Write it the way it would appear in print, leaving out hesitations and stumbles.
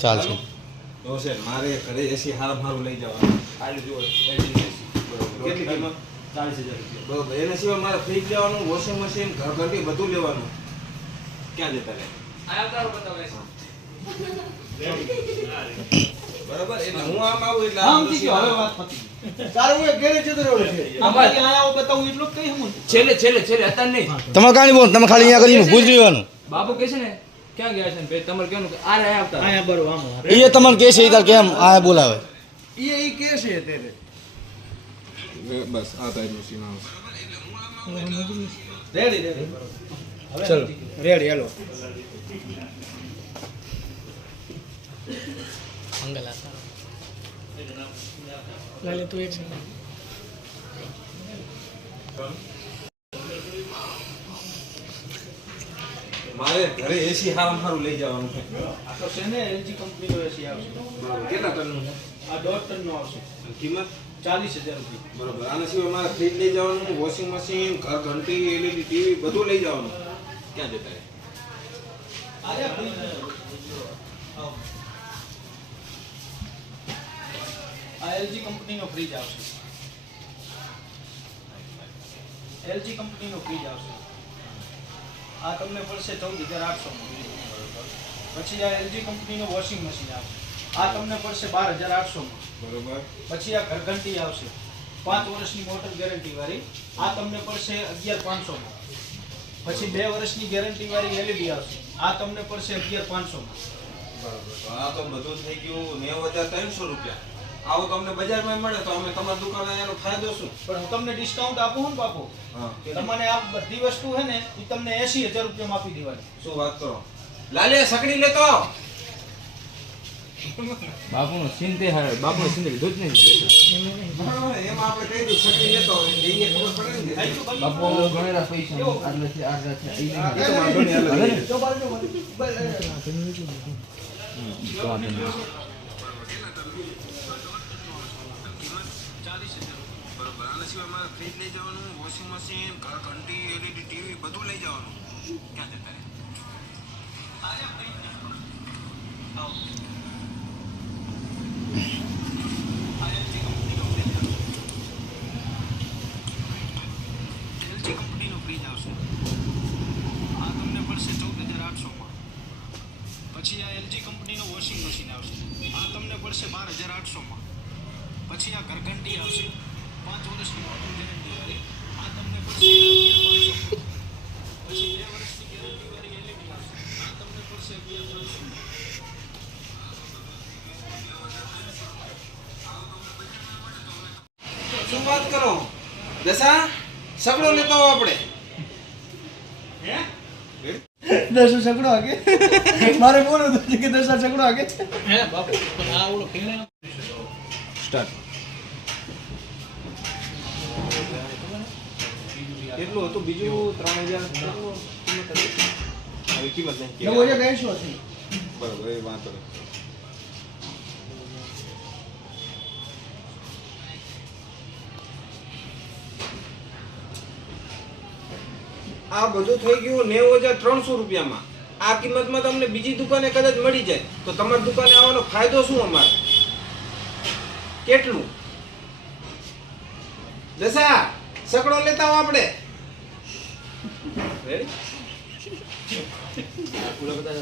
ચાલશે તો છે મારે ઘરે એસી હારું લઈ જવાનું. કેટલી કિંમત? 40,000 રૂપિયા. બરોબર. એના સિવાય મારે ફ્રીજ લેવાનું, વોશિંગ મશીન, ઘર ઘંટી બધું લેવાનું. ક્યાં જતા રહે? બરોબર. એટલે હું આમ આવું એટલે આમ થઈ ગયો, હવે વાત પતી. તારે હું ગેરેજ જતો રહ્યો છે. અમારે ત્યાં આવો બતાવું એટલું જ કઈ હમું. છેલ્લે અત્યારે નહીં. તમે કાંઈ બોલ, તમે ખાલી અહીંયા કરીને પૂછી લેવાનું. બાપુ કહે છે ને ક્યાં ગયા છે ને ભાઈ તમારે કેવાનું કે આ રહ્યા આવતા અહીંયા બરો આમ. એ તમને કહે છે એ તાર કેમ આ બોલાવે ઈ કે છે અત્યારે. બસ આ ટાઈપનું સીન આવે. રેડી. ચલો રેડી હાલો. લાલે તું એક છે મારે ઘરે એસી હારું લઈ જવાનું છે. આ તો છે ને LG કંપનીનો એસી આવશે. બરોબર. કેટલા ટનનું છે? આ 1.5 ટનનો આવશે. કિંમત? 40,000 રૂપિયા. બરોબર. આના સિવાય મારે ફ્રીજ લઈ જવાનું, વોશિંગ મશીન, ઘર ઘંટી, LED ટીવી બધું લઈ જવાનું. ક્યાં જતા રહે? આ LG કંપનીનો ફ્રીજ આવશે. LG કંપનીનો ફ્રીજ આવશે. આ તમને પડશે 14,800 માં. પછી આ LG કંપનીનો વોશિંગ મશીન આવશે. આ તમને પડશે 12,800 માં. બરોબર. પછી આ ઘરઘંટી આવશે 5 વર્ષની મોટર ગેરંટી વાળી. આ તમને પડશે 11,500 માં. પછી 2 વર્ષની ગેરંટી વાળી LED આવશે. આ તમને પડશે 11,500 માં. બરોબર. તો આ તો બધું થઈ ગયું 90,300 રૂપિયા. આવું તમને બજારમાં મળે તો અમે તમારી દુકાને એનો ફાયદો શું? પણ હું તમને ડિસ્કાઉન્ટ આપું છું ને બાપુ. હા. કે તમને આ બધી વસ્તુ છે ને એ તમને 80,000 રૂપિયામાં આપી દેવાની. શું વાત કરો? લાલે સકડી લેતો આવ. બાપુનો સિંધે હારે બાપુનો સિંધે લીધો જ નહીં. બરોબર. એમાં આપણે કહી દઉં સકડી લેતો હોય એટલે એ ખબર પડે ને. બાપુ ગણેલા પૈસા આટલા છે આટલા છે એ તો વાંધો નહીં, હાલે. જો બાજુ બરોબર. આના સિવાય મારે ફ્રીજ લઈ જવાનું, વોશિંગ મશીન, ઘર ઘંટી, LED ટીવી બધું લઈ જવાનું. ક્યાં જતા રહે? LG કંપનીનો ફ્રીજ આવશે. આ તમને પડશે 14,800 માં. પછી આ LG કંપનીનો વોશિંગ મશીન આવશે. આ તમને પડશે 12,800 માં. પછી આ ઘરઘંટી આવશે 5 વર્ષની મોટર ગેરંટી વાળી. આ તમને પડશે 11,500. પછી 2 વર્ષની ગેરંટી વાળી LED આવશે. આ તમને પડશે 11,500. શું વાત કરો? દશા સગડો લેતો આવો આપણે. દસો સગડો આગે. મારે બોલવું હતું કે 10 સગડો આગે છે. હે બાપુ પણ આ ઓલો ખેલે સ્ટાર્ટ. કેટલું હતું બીજું? 3,000 કિંમત હતી. હવે કિંમત નહીં. 9,800 હતી. બરોબર. એ વાંધો નહીં. આ બધું થઈ ગયું 90,300 રૂપિયામાં. આ કિંમતમાં તમને બીજી દુકાને કદાચ મળી જાય તો તમારી દુકાને આવવાનો ફાયદો શું અમારે? કેટલું? દશા સકડો લેતા આવો આપણે. રેડી? પૂરા બધા